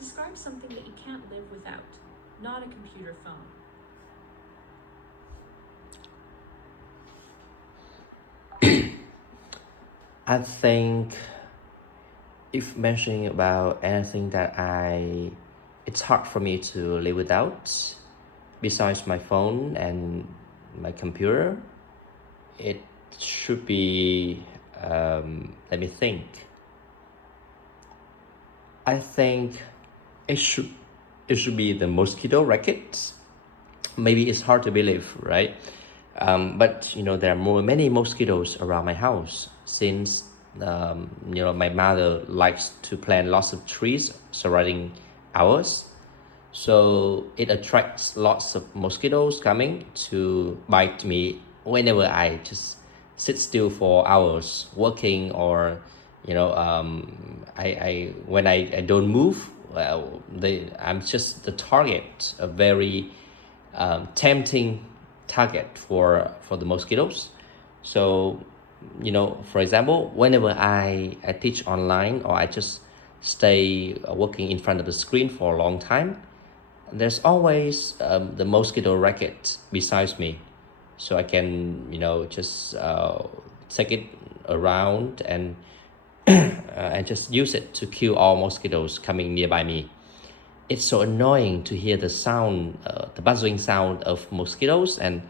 Describe something that you can't live without, not a computer phone. I think if mentioning about anything that it's hard for me to live without, besides my phone and my computer, it should be, let me think. I think it should be the mosquito rackets. Maybe it's hard to believe, right? But there are many mosquitoes around my house since my mother likes to plant lots of trees surrounding ours, so it attracts lots of mosquitoes coming to bite me whenever I just sit still for hours working, or I when I don't move. Well, I'm just the target, a very tempting target for the mosquitoes. So for example, whenever I teach online, or I just stay working in front of the screen for a long time, there's always the mosquito racket beside me, so I can just take it around and just use it to kill all mosquitoes coming nearby me. It's so annoying to hear the sound, the buzzing sound of mosquitoes, and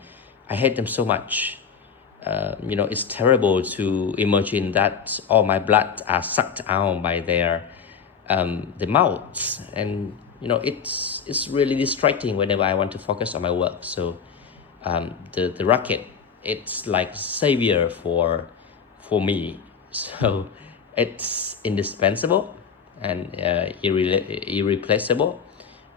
I hate them so much. It's terrible to imagine that all my blood are sucked out by the mouths, and it's really distracting whenever I want to focus on my work. So the racket, it's like savior for me. So it's indispensable and irreplaceable.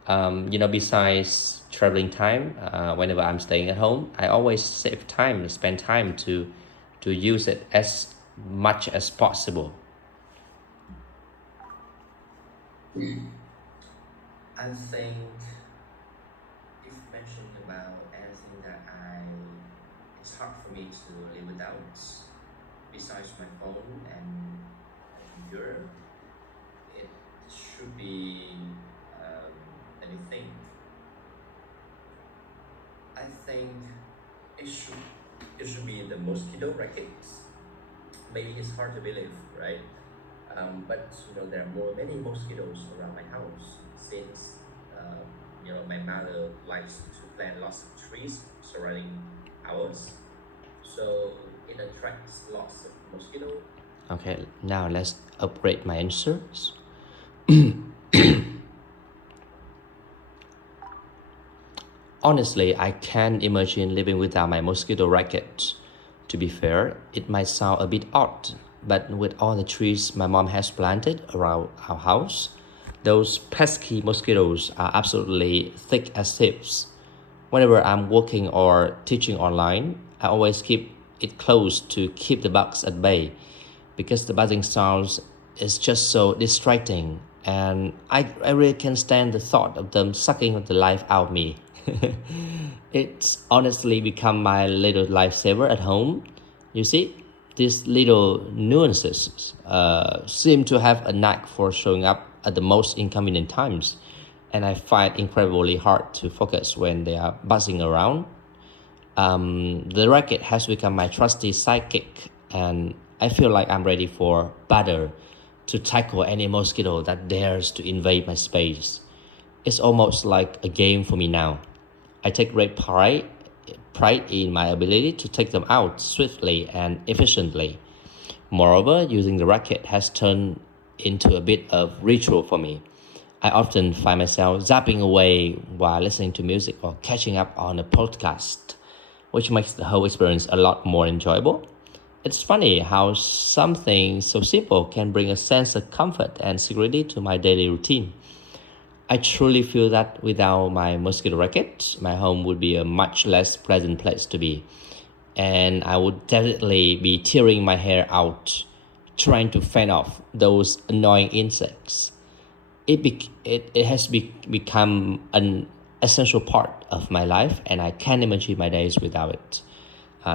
Besides traveling time, whenever I'm staying at home, I always spend time to use it as much as possible. I think if mentioning about anything that it's hard for me to live without, besides my phone and my computer, it should be, let me think. I think it should be the mosquito rackets. Maybe it's hard to believe, right? But there are many mosquitoes around my house since my mother likes to plant lots of trees surrounding ours, so it attracts lots of mosquitoes. Okay, now let's upgrade my answers. Honestly, I can't imagine living without my mosquito racket. To be fair, it might sound a bit odd, but with all the trees my mom has planted around our house, those pesky mosquitoes are absolutely thick as thieves. Whenever I'm working or teaching online, I always keep it close to keep the bugs at bay, because the buzzing sounds is just so distracting, and I really can't stand the thought of them sucking the life out of me. It's honestly become my little lifesaver at home. You see, these little nuances seem to have a knack for showing up at the most inconvenient times, and I find incredibly hard to focus when they are buzzing around. The racket has become my trusty sidekick, and I feel like I'm ready for battle to tackle any mosquito that dares to invade my space. It's almost like a game for me now. I take great pride in my ability to take them out swiftly and efficiently. Moreover, using the racket has turned into a bit of ritual for me. I often find myself zapping away while listening to music or catching up on a podcast, which makes the whole experience a lot more enjoyable. It's funny how something so simple can bring a sense of comfort and security to my daily routine. I truly feel that without my mosquito racket, my home would be a much less pleasant place to be. And I would definitely be tearing my hair out trying to fend off those annoying insects. It has become an essential part of my life, and I can't imagine my days without it.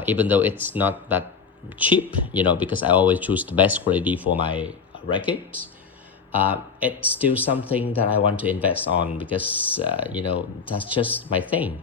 Even though it's not that cheap, because I always choose the best quality for my rackets. it's still something that I want to invest on because, that's just my thing.